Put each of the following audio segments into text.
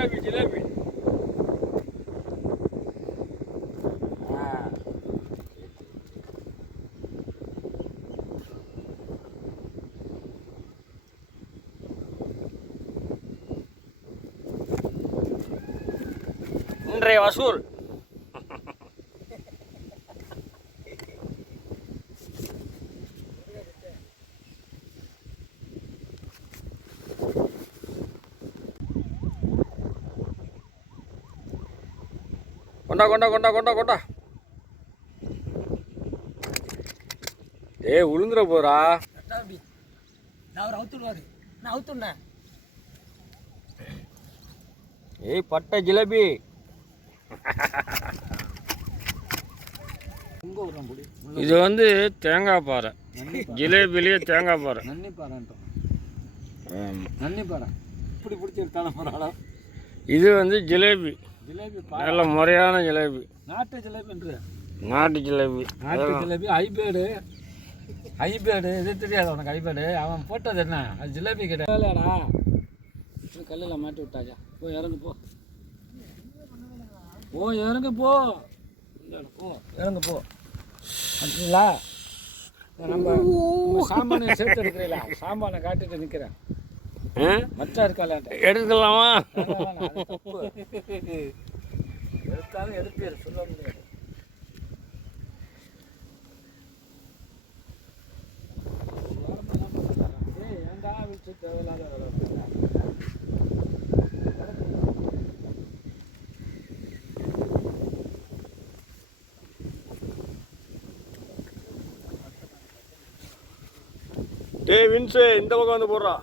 ஜிலேபி ஜிலேபி. இன்றைய வசூல் கொண்டா கொண்டா கொண்டா கொண்டா கொண்டா. ஏய் உளுந்துற போறா. ஏய் பட்டை ஜிலேபி. இது வந்து தேங்காய் பாறை. ஜிலேபிலேயே தேங்காய் பாறை. நன்னி பாறைன்றோம். நன்னி பாறை இப்படி பிடிச்சிருக்கான பரவாயில்ல. இது வந்து ஜிலேபி. ஜிலேபி நல்ல முறையான ஜிலேபி. நாட்டு ஜிலேபின்ற. நாட்டு ஜிலேபி. நாட்டு ஜிலேபி ஹைபேடு. ஹைபேடு இது தெரியாது உனக்கு. ஹைபேடு அவன் போட்டது என்ன? அது ஜிலேபி கிடையாதுடா. கல்லில் மாட்டி விட்டாச்சா. போ இறங்கு போ. ஓ இறங்கு போ. போ இறங்கு போ. அப்படிங்களா? நம்ம சாமானை சேர்த்து எடுக்கிறீங்களா? சாமானை காட்டிட்டு நிற்கிறேன். மச்சா இருக்காளான்ட்டு எடுக்கலாமா? எடுத்தாலும் எடுப்பீர் சொல்ல முடியாது. ஏன்டா வச்சு தேவையில்லாத டேய் வின்ஸு இந்த பக்கம் வந்து போடுறா.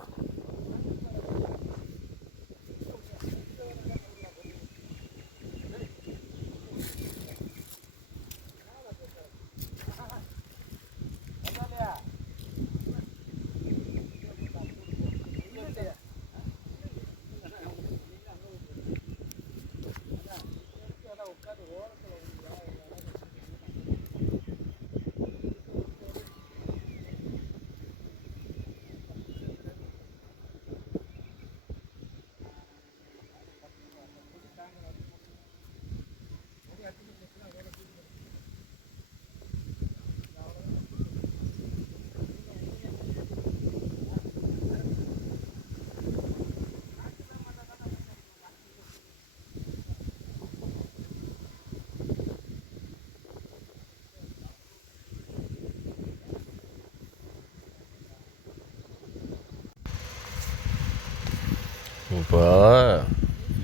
இப்போ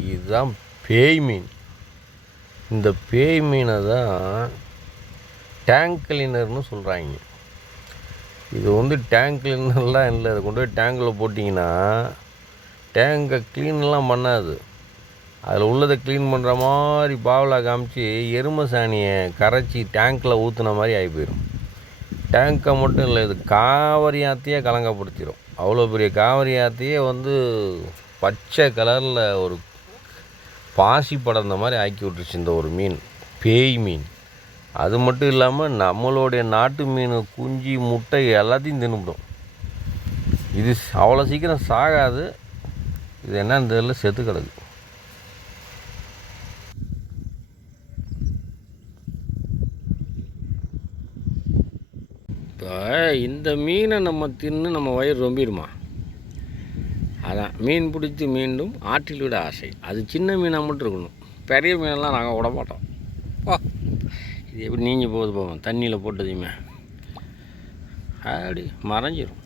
இதுதான் பேய் மீன். இந்த பேய் மீனை தான் டேங்க் கிளீனர்னு சொல்கிறாங்க. இது வந்து டேங்க் கிளீனர்லாம் இல்லை. அதை கொண்டு போய் டேங்கில் போட்டிங்கன்னா டேங்கை க்ளீன்லாம் பண்ணாது. அதில் உள்ளதை க்ளீன் பண்ணுற மாதிரி பாவலா காமிச்சு எருமை சாணியை கரைச்சி டேங்க்கில் ஊற்றுன மாதிரி ஆகி போயிடும். டேங்கை மட்டும் இல்லை, இது காவிரி ஆற்றையே கலங்கப்படுத்திடும். அவ்வளோ பெரிய காவிரி ஆற்றையே வந்து பச்சை கலரில் ஒரு பாசி படர்ந்த மாதிரி ஆக்கி விட்டுருச்சு இந்த ஒரு மீன், பேய் மீன். அது மட்டும் இல்லாமல் நம்மளுடைய நாட்டு மீன் குஞ்சு முட்டை எல்லாத்தையும் தின்னுவிடும். இது அவ்வளோ சீக்கிரம் சாகாது. இது என்னன்னு தெரியல, செத்து கிடக்கு. இப்போ இந்த மீனை நம்ம தின்னு நம்ம வயிறு ரொம்பிடுமா? அதான் மீன் பிடித்து மீண்டும் ஆற்றில் விட ஆசை. அது சின்ன மீனாக மட்டும் இருக்கணும். பெரிய மீனெல்லாம் நாங்கள் விட மாட்டோம். இது எப்படி நீங்கள் போகுது போவோம் தண்ணியில் போட்டதையுமே அப்படி மறைஞ்சிரும்.